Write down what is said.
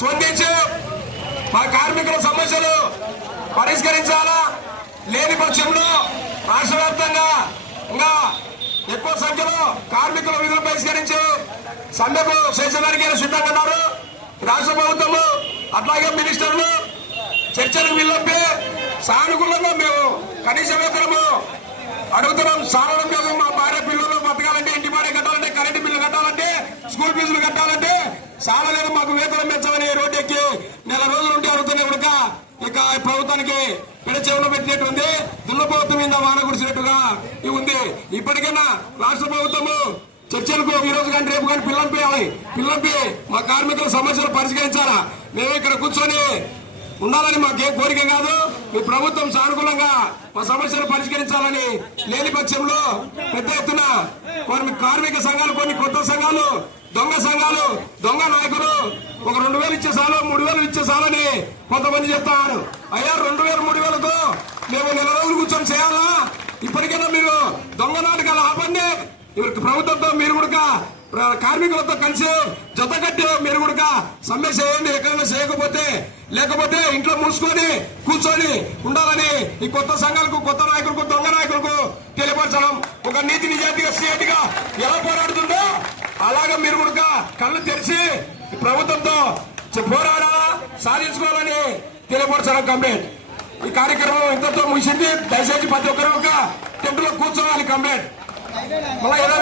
స్పందించి మా కార్మికుల సమస్యలు పరిష్కరించాలా, లేని పక్షంలో రాష్ట్ర వ్యాప్తంగా ఇంకా ఎక్కువ సంఖ్యలో కార్మికుల విధులు బహిష్కరించి సమ్మెకు స్వేచ్ఛకి సిద్ధంగా ఉన్నారు. రాష్ట్ర ప్రభుత్వము అట్లాగే మినిస్టర్లు చర్చలకు విల్లంపి సానుకూలంగా మేము కనీస వేతనము అడుగుతున్నాం. సాధనం మేము మా భార్య పిల్లలు బతకాలంటే, ఇంటి భార్య కట్టాలంటే, కరెంటు బిల్లు కట్టాలంటే, స్కూల్ ఫీజులు కట్టాలంటే సాలలేదు, మాకు వేతనం పెంచమని రోడ్డెక్కి నెల రోజుల నుండి అడుగుతున్న కనుక ఇక ప్రభుత్వానికి పెడ చెవులో పెట్టినట్టుంది, దున్నపోతు మీద వాన కురిసినట్టుగా ఉంది. ఇప్పటికైనా రాష్ట్ర ప్రభుత్వము చర్చలకు ఈ రోజు కానీ రేపు కానీ పిల్లంపి మా కార్మికుల సమస్యలు పరిష్కరించాలా. మేము ఇక్కడ కూర్చొని ఉండాలని మాకేం కోరిక కాదు. మీ ప్రభుత్వం సానుకూలంగా మా సమస్యలు పరిష్కరించాలని, లేని పక్షంలో పెద్ద ఎత్తున కొన్ని కార్మిక సంఘాలు, కొన్ని కొత్త సంఘాలు, దొంగ నాయకులు ఒక 2000 ఇచ్చే చాలు, 3000 ఇచ్చే చాలని కొంతమంది చెప్తారు. అయ్యా 2000, 3000తో మేము నెల రోజులు కూర్చొని చేయాలా? ఇప్పటికైనా మీరు దొంగ నాటకాలు ఆపండి. ప్రభుత్వంతో మీరు కూడా కార్మికులతో కలిసి జత కట్టి మీరు కూడా సమ్మె చేయండి. ఎక్కడైనా చేయకపోతే లేకపోతే ఇంట్లో మూసుకొని కూర్చొని ఉండాలని ఈ కొత్త సంఘాలకు, కొత్త నాయకులకు, దొంగ నాయకులకు తెలియపరచడం. ఒక నీతి నిజాయితీగా స్టేట్గా ఎలా పోరాడుతుందో అలాగే మీరు కూడా కళ్ళు తెరిచి ప్రభుత్వంతో పోరాడాలా, సాధించుకోవాలని తెలియపరచడం కంప్లీట్. ఈ కార్యక్రమం ఇంతతో ముగిసింది. దయచేసి ప్రతి ఒక్కరు ఒక టెంట్లో కూర్చోవాలి కంప్లీట్. మళ్ళీ ఏదో